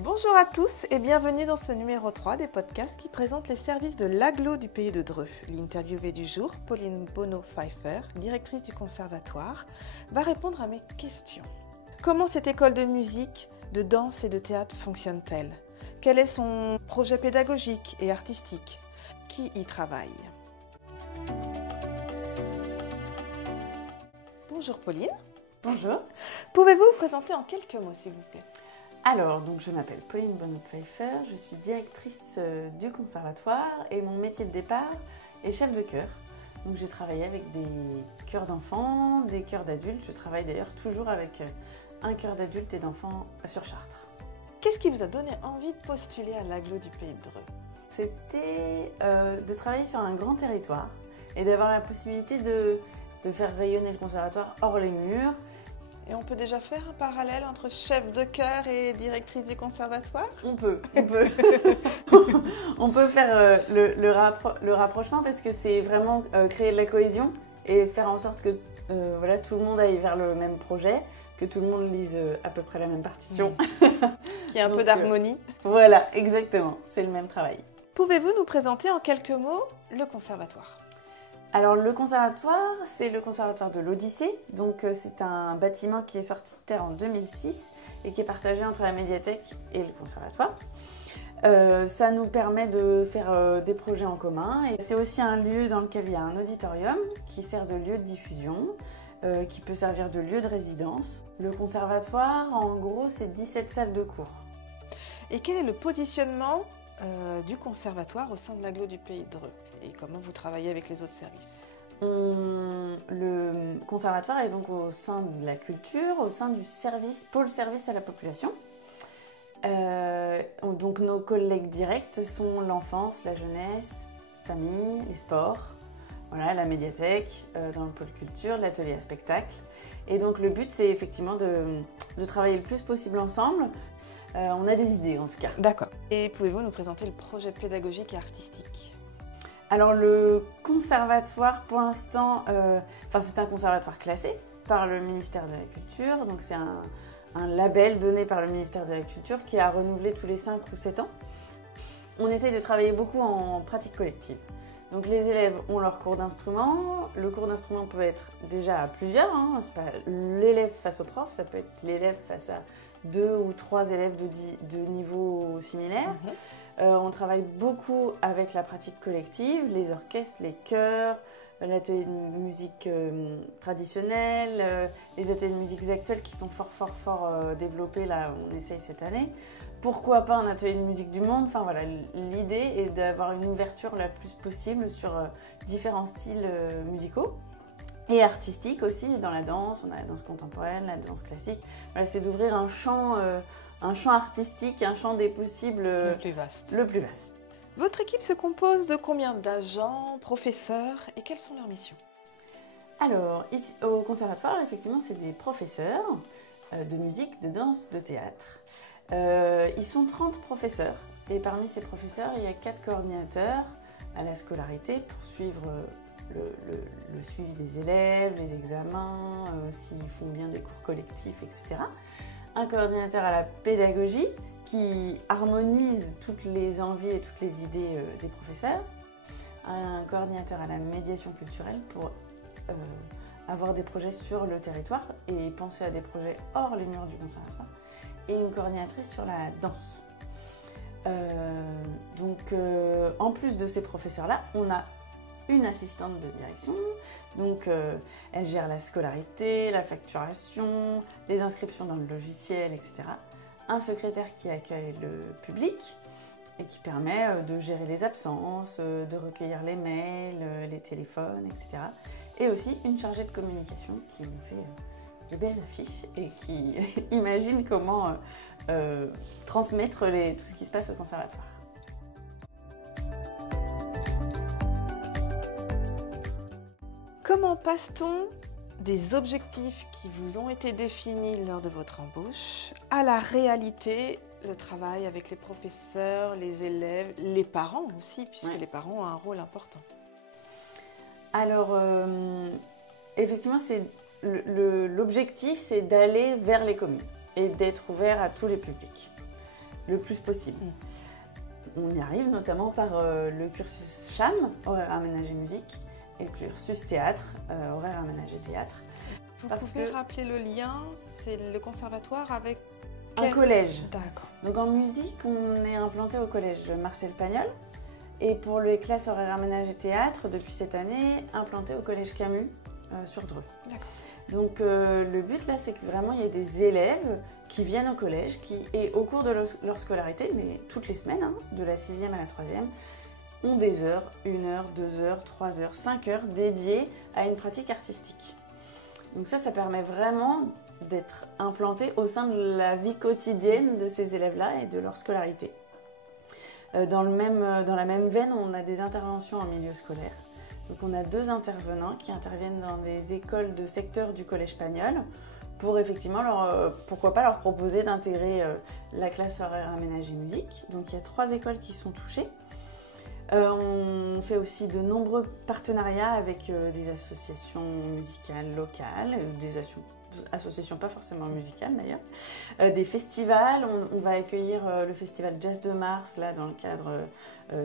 Bonjour à tous et bienvenue dans ce numéro 3 des podcasts qui présentent les services de l'Agglo du Pays de Dreux. L'interviewée du jour, Pauline Bonneau-Pfeiffer, directrice du conservatoire, va répondre à mes questions. Comment cette école de musique, de danse et de théâtre fonctionne-t-elle? Quel est son projet pédagogique et artistique? Qui y travaille? Bonjour Pauline. Bonjour. Pouvez-vous vous présenter en quelques mots s'il vous plaît? Alors, je m'appelle Pauline Bonneau-Pfeiffer, je suis directrice du conservatoire et mon métier de départ est chef de chœur. Donc j'ai travaillé avec des chœurs d'enfants, des chœurs d'adultes. Je travaille d'ailleurs toujours avec un chœur d'adultes et d'enfants sur Chartres. Qu'est-ce qui vous a donné envie de postuler à l'Agglo du Pays de Dreux? C'était de travailler sur un grand territoire et d'avoir la possibilité de faire rayonner le conservatoire hors les murs. Et on peut déjà faire un parallèle entre chef de chœur et directrice du conservatoire? On peut. On peut faire le rapprochement parce que c'est vraiment créer de la cohésion et faire en sorte que tout le monde aille vers le même projet, que tout le monde lise à peu près la même partition. Qu'il y ait un peu d'harmonie. Voilà, exactement, c'est le même travail. Pouvez-vous nous présenter en quelques mots le conservatoire? Alors le conservatoire, c'est le conservatoire de l'Odyssée, donc c'est un bâtiment qui est sorti de terre en 2006 et qui est partagé entre la médiathèque et le conservatoire. Ça nous permet de faire des projets en commun et c'est aussi un lieu dans lequel il y a un auditorium qui sert de lieu de diffusion, qui peut servir de lieu de résidence. Le conservatoire, en gros, c'est 17 salles de cours. Et quel est le positionnement du conservatoire au sein de l'Agglo du Pays de Dreux? Et comment vous travaillez avec les autres services? Le conservatoire est donc au sein de la culture, au sein du pôle service à la population. Donc nos collègues directs sont l'enfance, la jeunesse, la famille, les sports, voilà, la médiathèque, dans le pôle culture, l'atelier à spectacle. Et donc le but c'est effectivement de travailler le plus possible ensemble. On a des idées en tout cas. D'accord. Et pouvez-vous nous présenter le projet pédagogique et artistique? Alors le conservatoire pour l'instant, c'est un conservatoire classé par le ministère de la Culture, donc c'est un label donné par le ministère de la Culture qui a renouvelé tous les 5 ou 7 ans. On essaye de travailler beaucoup en pratique collective. Donc les élèves ont leur cours d'instrument, le cours d'instrument peut être déjà à plusieurs, c'est pas l'élève face au prof, ça peut être l'élève face à 2 ou 3 élèves de niveau similaire. On travaille beaucoup avec la pratique collective, les orchestres, les chœurs, l'atelier de musique traditionnelle, les ateliers de musique actuelle qui sont fort développés, là on essaye cette année. Pourquoi pas un atelier de musique du monde? Enfin voilà, l'idée est d'avoir une ouverture la plus possible sur différents styles musicaux. Et artistiques aussi, dans la danse, on a la danse contemporaine, la danse classique. Voilà, c'est d'ouvrir un champ artistique, un champ des possibles le plus vaste. Votre équipe se compose de combien d'agents, professeurs et quelles sont leurs missions? Alors, ici, au conservatoire, effectivement, c'est des professeurs de musique, de danse, de théâtre. Ils sont 30 professeurs et parmi ces professeurs, il y a 4 coordinateurs à la scolarité pour suivre le suivi des élèves, les examens, s'ils font bien des cours collectifs, etc. Un coordinateur à la pédagogie qui harmonise toutes les envies et toutes les idées des professeurs. Un coordinateur à la médiation culturelle pour avoir des projets sur le territoire et penser à des projets hors les murs du conservatoire. Et une coordinatrice sur la danse. En plus de ces professeurs-là, on a une assistante de direction, donc elle gère la scolarité, la facturation, les inscriptions dans le logiciel, etc. Un secrétaire qui accueille le public et qui permet de gérer les absences, de recueillir les mails, les téléphones, etc. Et aussi une chargée de communication qui nous fait de belles affiches et qui imagine comment transmettre tout ce qui se passe au conservatoire. Comment passe-t-on des objectifs qui vous ont été définis lors de votre embauche à la réalité, le travail avec les professeurs, les élèves, les parents aussi, puisque les parents ont un rôle important? Alors, effectivement, l'objectif, c'est d'aller vers les communes et d'être ouvert à tous les publics. le plus possible. On y arrive notamment par le cursus CHAM, horaire aménagé musique, et le cursus théâtre, horaire aménagé théâtre. Vous pouvez rappeler le lien, c'est le conservatoire avec un collège. D'accord. Donc en musique, on est implanté au collège Marcel Pagnol. Et pour les classes horaires aménagé théâtre, depuis cette année, implanté au collège Camus sur Dreux. D'accord. Donc le but là, c'est que vraiment il y ait des élèves qui viennent au collège, et au cours de leur scolarité, mais toutes les semaines, hein, de la 6e à la 3e, ont des heures, 1 heure, 2 heures, 3 heures, 5 heures dédiées à une pratique artistique. Donc ça permet vraiment d'être implanté au sein de la vie quotidienne de ces élèves-là et de leur scolarité. Dans la même veine, on a des interventions en milieu scolaire. Donc on a 2 intervenants qui interviennent dans des écoles de secteur du collège Pagnol pour effectivement pourquoi pas leur proposer d'intégrer la classe horaire aménagée musique. Donc il y a 3 écoles qui sont touchées. On fait aussi de nombreux partenariats avec des associations musicales locales, des associations pas forcément musicales d'ailleurs, des festivals. On va accueillir le festival Jazz de Mars là dans le cadre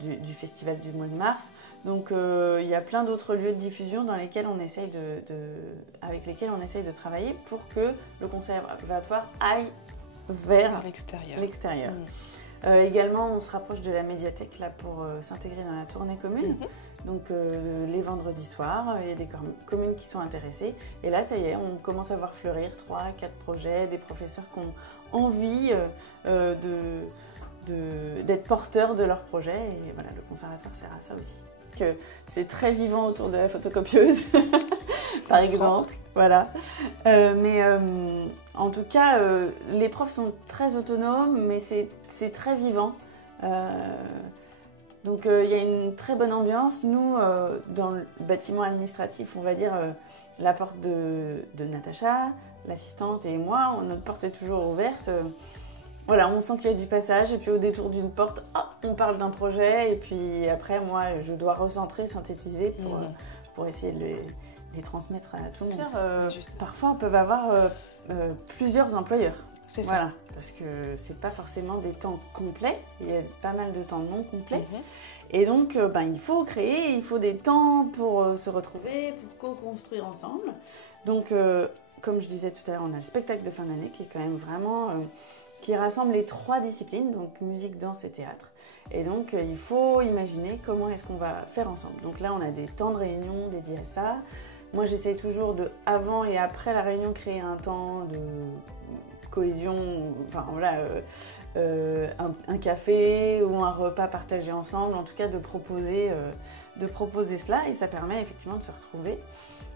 du festival du mois de mars. Donc il y a plein d'autres lieux de diffusion dans lesquels on essaye avec lesquels on essaye de travailler pour que le conservatoire aille vers l'extérieur. Également, on se rapproche de la médiathèque là, pour s'intégrer dans la tournée commune. Donc les vendredis soirs, il y a des communes qui sont intéressées. Et là, ça y est, on commence à voir fleurir 3-4 projets, des professeurs qui ont envie d'être porteurs de leurs projets. Et voilà, le conservatoire sert à ça aussi. Que c'est très vivant autour de la photocopieuse, par exemple. Voilà. En tout cas, les profs sont très autonomes, mais c'est très vivant. Donc il y a une très bonne ambiance. Nous, dans le bâtiment administratif, on va dire la porte de Natacha, l'assistante et moi, notre porte est toujours ouverte. Voilà, on sent qu'il y a du passage et puis au détour d'une porte, on parle d'un projet et puis après, moi, je dois recentrer, synthétiser pour essayer de les transmettre à tout le monde. Parfois, on peut avoir plusieurs employeurs. C'est ça. Voilà, parce que c'est pas forcément des temps complets, il y a pas mal de temps non complets. Et donc, il faut créer, il faut des temps pour se retrouver, pour co-construire ensemble. Donc, comme je disais tout à l'heure, on a le spectacle de fin d'année qui est quand même vraiment... qui rassemble les 3 disciplines, donc musique, danse et théâtre. Et donc, il faut imaginer comment est-ce qu'on va faire ensemble. Donc là, on a des temps de réunion dédiés à ça. Moi, j'essaie toujours de, avant et après la réunion, créer un temps de cohésion, enfin voilà, un café ou un repas partagé ensemble, en tout cas de proposer cela, et ça permet effectivement de se retrouver.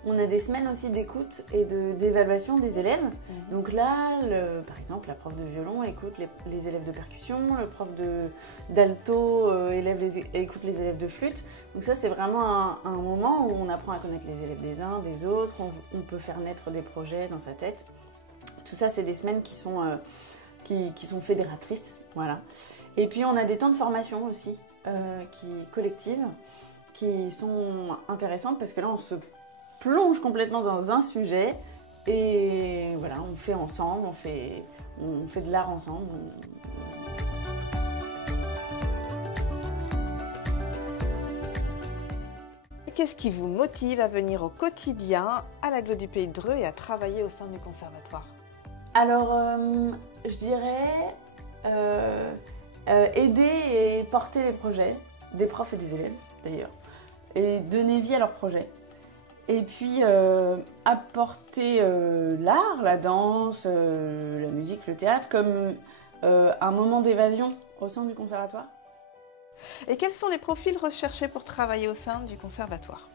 On a des semaines aussi d'écoute et d'évaluation des élèves. Donc là, par exemple, la prof de violon écoute les élèves de percussion, le prof d'alto écoute les élèves de flûte. Donc ça, c'est vraiment un moment où on apprend à connaître les élèves des uns, des autres. On peut faire naître des projets dans sa tête. Tout ça, c'est des semaines qui sont fédératrices. Voilà. Et puis, on a des temps de formation aussi, collectives, qui sont intéressantes parce que là, on se plonge complètement dans un sujet et voilà, on fait ensemble, on fait de l'art ensemble. Qu'est-ce qui vous motive à venir au quotidien à l'Aglo du Pays de Dreux et à travailler au sein du conservatoire? Alors, je dirais aider et porter les projets des profs et des élèves d'ailleurs et donner vie à leurs projets. Et puis apporter l'art, la danse, la musique, le théâtre comme un moment d'évasion au sein du conservatoire. Et quels sont les profils recherchés pour travailler au sein du conservatoire?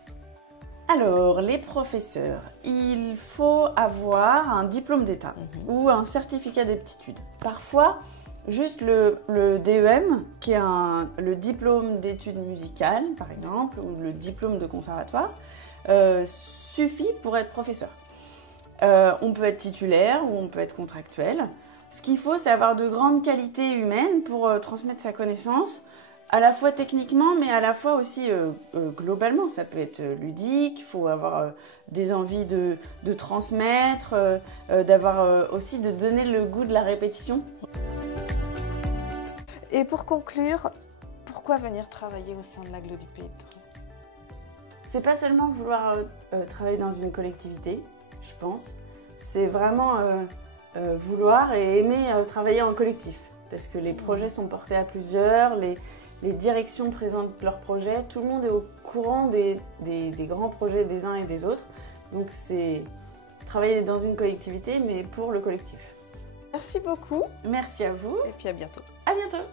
Alors, les professeurs, il faut avoir un diplôme d'État ou un certificat d'aptitude. Parfois, juste le DEM, qui est le diplôme d'études musicales, par exemple, ou le diplôme de conservatoire, suffit pour être professeur. On peut être titulaire ou on peut être contractuel. Ce qu'il faut, c'est avoir de grandes qualités humaines pour transmettre sa connaissance, à la fois techniquement, mais à la fois aussi globalement. Ça peut être ludique, il faut avoir des envies de transmettre, d'avoir aussi de donner le goût de la répétition. Et pour conclure, pourquoi venir travailler au sein de l'Agglo du Pays de Dreux? C'est pas seulement vouloir travailler dans une collectivité, je pense. C'est vraiment vouloir et aimer travailler en collectif. Parce que les projets sont portés à plusieurs, les directions présentent leurs projets, tout le monde est au courant des grands projets des uns et des autres. Donc c'est travailler dans une collectivité, mais pour le collectif. Merci beaucoup. Merci à vous. Et puis à bientôt. À bientôt.